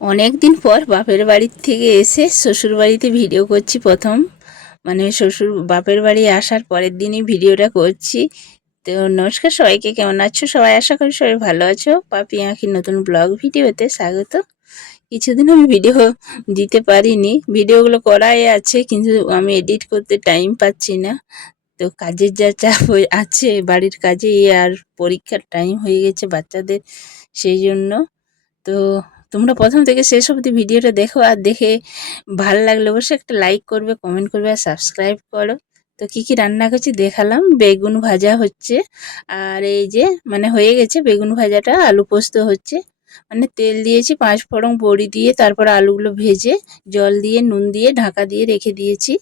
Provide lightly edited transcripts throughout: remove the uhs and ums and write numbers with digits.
অনেক দিন পর বাপের বাড়ির থেকে এসে শ্বশুর বাড়িতে ভিডিও করছি প্রথম। মানে শ্বশুর বাপের বাড়ি আসার পরের দিনই ভিডিওটা করছি। তো নমস্কার সবাইকে, কেমন আছো সবাই? আশা করি সবাই ভালো আছো। পাপি আঁখির নতুন ব্লগ ভিডিওতে স্বাগত। কিছুদিন আমি ভিডিও দিতে পারিনি, ভিডিওগুলো করাই আছে কিন্তু আমি এডিট করতে টাইম পাচ্ছি না। তো কাজের যা চাপ আছে বাড়ির কাজে, আর পরীক্ষার টাইম হয়ে গেছে বাচ্চাদের, সেই জন্য। তো তোমরা প্রথম থেকে শেষ অবধি ভিডিওটা দেখো, আর দেখে ভালো লাগলে অবশ্যই একটা লাইক করবে, কমেন্ট করবে আর সাবস্ক্রাইব করো। তো কি কি রান্না করছি দেখালাম। বেগুন ভাজা হচ্ছে, আর এই যে মানে হয়ে গেছে বেগুন ভাজাটা। আলু পোস্ত হচ্ছে, মানে তেল দিয়েছি, 5 ফোড়ন বড়ি দিয়ে তারপর আলুগুলো ভেজে জল দিয়ে নুন দিয়ে ঢাকা দিয়ে রেখে দিয়েছি।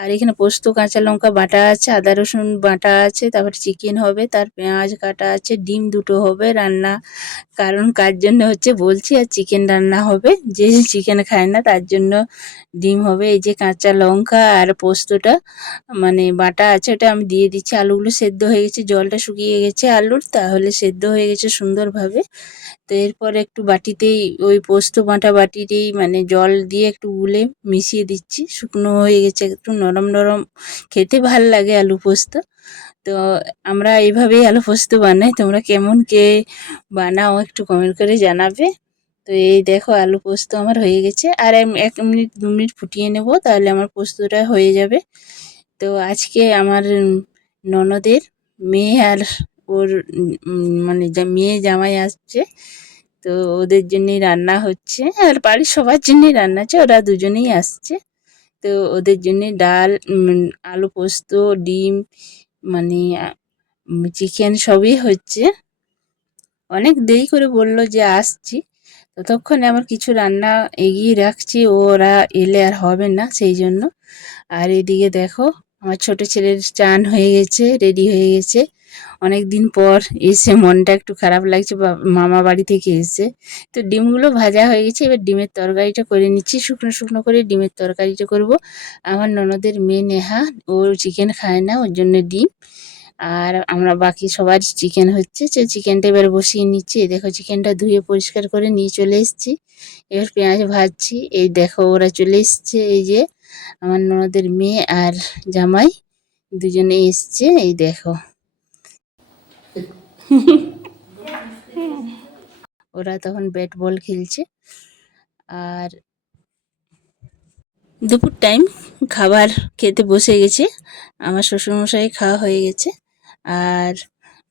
আর এখানে পোস্ত, কাঁচা লঙ্কা বাটা আছে, আদা রসুন বাটা আছে, তারপর চিকেন হবে, তার পেঁয়াজ কাটা আছে, ডিম 2টো হবে রান্না। কারণ কার জন্য হচ্ছে বলছি, আর চিকেন রান্না হবে, যে চিকেন খায় না তার জন্য ডিম হবে। এই যে কাঁচা লঙ্কা আর পোস্তটা মানে বাটা আছে, ওটা আমি দিয়ে দিচ্ছি। আলুগুলো সেদ্ধ হয়ে গেছে, জলটা শুকিয়ে গেছে আলুর, তাহলে সেদ্ধ হয়ে গেছে সুন্দরভাবে। তো এরপর একটু বাটিতেই ওই পোস্ত বাটা বাটিতেই মানে জল দিয়ে একটু গুলে মিশিয়ে দিচ্ছি। শুকনো হয়ে গেছে, একটু নরম নরম খেতে ভাল লাগে আলু পোস্ত। তো আমরা এইভাবেই আলু পোস্ত বানাই, তোমরা কেমন কে বানাও একটু কমেন্ট করে জানাবে। তো এই দেখো আলু পোস্ত আমার হয়ে গেছে, আর আমি 1 মিনিট 2 মিনিট ফুটিয়ে নেব, তাহলে আমার পোস্তটা হয়ে যাবে। তো আজকে আমার ননদের মেয়ে আর ওর মানে মেয়ে জামাই আসছে, তো ওদের জন্যই রান্না হচ্ছে, আর বাড়ির সবার জন্যই রান্না হচ্ছে, ওরা দুজনেই আসছে। তো ওদের জন্যে ডাল, আলু পোস্ত, ডিম, মানে চিকেন সবই হচ্ছে। অনেক দেরি করে বলল যে আসছি, ততক্ষণে আমার কিছু রান্না এগিয়ে রাখছি, ওরা এলে আর হবে না সেই জন্য। আর এদিকে দেখো আমার ছোট ছেলের চান হয়ে গেছে, রেডি হয়ে গেছে। অনেক দিন পর এসে মনটা একটু খারাপ লাগছে মামা বাড়ি থেকে এসে। তো ডিমগুলো ভাজা হয়ে গেছে, এবার ডিমের তরকারিটা করে নিচ্ছি, শুকনো শুকনো করে ডিমের তরকারিটা করব। আমার ননদের মেয়ে নেহা, ও চিকেন খায় না, ওর জন্য ডিম। আর আমরা বাকি সবার চিকেন হচ্ছে, যে চিকেনটা এবার বসিয়ে নিচ্ছি। এই দেখো চিকেনটা ধুয়ে পরিষ্কার করে নিয়ে চলে এসেছি, এবার পেঁয়াজ ভাজছি। এই দেখো ওরা চলে এসছে, এই যে আমার ননদের মেয়ে আর জামাই দুজনে এসছে, এই দেখো। ওরা তখন ব্যাট বল খেলছে। আর দুপুর টাইম খাবার খেতে বসে গেছে, আমার শ্বশুরমশাই খাওয়া হয়ে গেছে, আর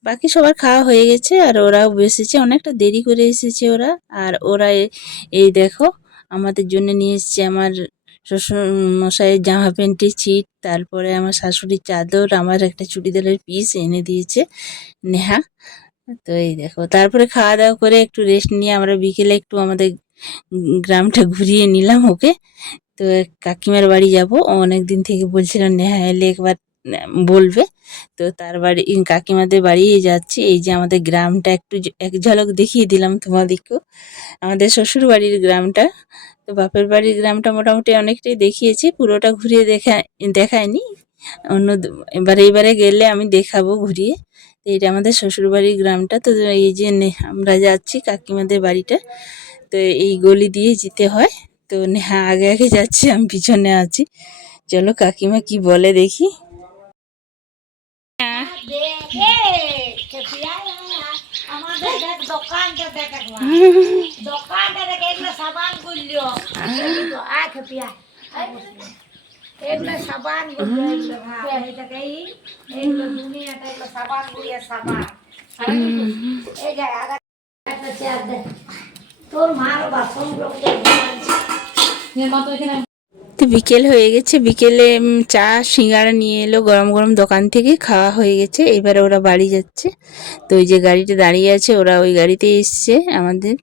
বাকি সবার খাওয়া হয়ে গেছে, আর ওরাও বসেছে, অনেকটা দেরি করে এসেছে ওরা। আর ওরা এই দেখো আমাদের জন্য নিয়ে এসছে আমার শ্বশুর মশাইয়ের জামা প্যান্টের ছিট, তারপরে আমার শাশুড়ির চাদর, আমার একটা চুড়িদারের পিস এনে দিয়েছে নেহা। তো এই দেখো, তারপরে খাওয়া দাওয়া করে একটু রেস্ট নিয়ে আমরা বিকেলে একটু আমাদের গ্রামটা ঘুরিয়ে নিলাম ওকে। তো কাকিমার বাড়ি যাব, অনেক দিন থেকে বলছিল নেহা এলে একবার বলবে। তো তার বাড়ি কাকিমাদের বাড়ি যাচ্ছি। এই যে আমাদের গ্রামটা একটু এক ঝলক দেখিয়ে দিলাম তোমাদেরকেও, আমাদের শ্বশুর বাড়ির গ্রামটা। তো বাপের বাড়ির গ্রামটা মোটামুটি অনেকটাই দেখিয়েছি, পুরোটা ঘুরিয়ে দেখায়নি। এইবারে গেলে আমি দেখাবো ঘুরিয়ে। তো এটা আমাদের শ্বশুর বাড়ির গ্রামটা। তো এই যে আমরা যাচ্ছি কাকিমাদের বাড়িটা, তো এই গলি দিয়ে যেতে হয়। তো নেহা আগে আগে যাচ্ছে, আমি পিছনে আছি। চলো কাকিমা কি বলে দেখি। এগুলো সাবান বললো, এগুলো ভাই এটাকে এইগুলো দুনিয়াটা, এগুলো সাবান বলিয়ে সাবান। এই যে আগা একটা চেয়ার দে, তোর মার বাসন লোককে মা তো এখানে। তো বিকেল হয়ে গেছে, বিকেলে চা সিঙ্গাড়া নিয়ে এলো গরম গরম দোকান থেকে, খাওয়া হয়ে গেছে, এবারে ওরা বাড়ি যাচ্ছে। তো ওই যে গাড়িটা দাঁড়িয়ে আছে, ওরা ওই গাড়িতে এসছে, আমাদের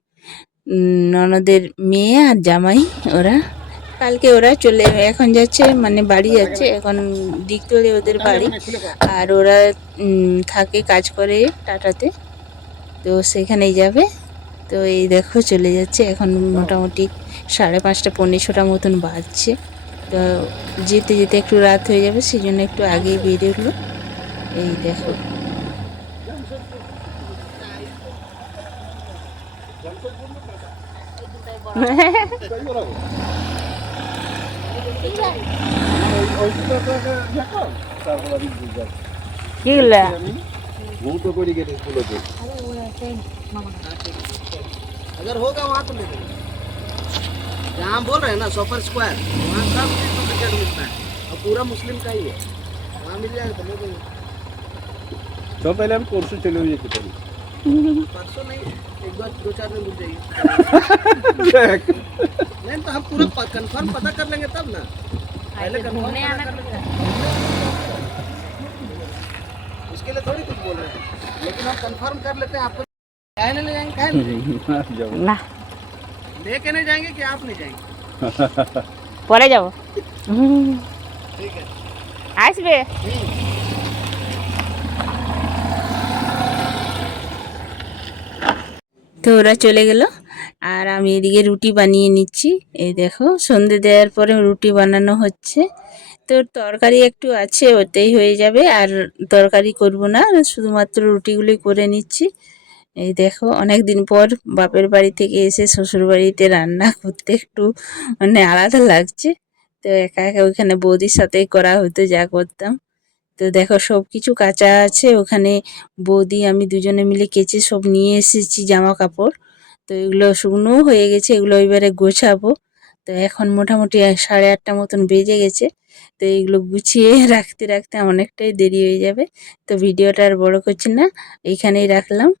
ননদের মেয়ে আর জামাই। ওরা কালকে ওরা চলে এখন যাচ্ছে, মানে বাড়ি যাচ্ছে এখন, দিকতলে ওদের বাড়ি। আর ওরা থাকে কাজ করে টাটাতে, তো সেখানেই যাবে। তো এই দেখো চলে যাচ্ছে, এখন মোটামুটি 5:30 পৌনে 6টা মতন বাজছে। তো যেতে যেতে একটু রাত হয়ে যাবে, সেই জন্য একটু আগেই বেরোলো। এই দেখো কি গুলা अगर होगा वहाँ तो ले लेंगे। जहाँ हम बोल रहे हैं ना सफर स्क्वायर, वहाँ सब चीज़ डुप्लीकेट मिलता है और पूरा मुस्लिम का ही है, वहाँ मिल जाएगा तो ले लेंगे। तो पहले हम कोर्स चले हुए थे परसों नहीं, एक बार 2-4 दिन रुक जाइए। नहीं तो हम पूरा कंफर्म पता कर लेंगे तब ना, पहले कंफर्म पता कर लेंगे। उसके लिए थोड़ी कुछ बोल रहे हैं, लेकिन हम कंफर्म कर लेते हैं। आपको काहे नहीं ले जाएंगे, काहे नहीं जाएंगे? না लेके नहीं जाएंगे कि आप नहीं जाएंगे? পরে যাব ठीक है। আসবে তো ওরা চলে গেল আর আমি এদিকে রুটি বানিয়ে নিচ্ছি। এই দেখো সন্ধে দেওয়ার পরে রুটি বানানো হচ্ছে। তো তরকারি একটু আছে, ওতেই হয়ে যাবে, আর তরকারি করব না, শুধুমাত্র রুটিগুলোই করে নিচ্ছি। এই দেখো অনেক দিন পর বাপের বাড়ি থেকে এসে শ্বশুর বাড়িতে রান্না করতে একটু মানে আলাদা লাগছে। তো একা একা ওইখানে বৌদির সাথেই করা হতো যা করতাম। তো দেখো সব কিছু কাঁচা আছে, ওখানে বৌদি আমি দুজনে মিলে কেচে সব নিয়ে এসেছি জামা কাপড়। তো এগুলো শুকনোও হয়ে গেছে, এগুলো এবারে গোছাবো। তো এখন মোটামুটি 8:30 মতন বেজে গেছে। তো এইগুলো গুছিয়ে রাখতে রাখতে অনেকটাই দেরি হয়ে যাবে। তো ভিডিওটা আর বড় করছি না, এইখানেই রাখলাম।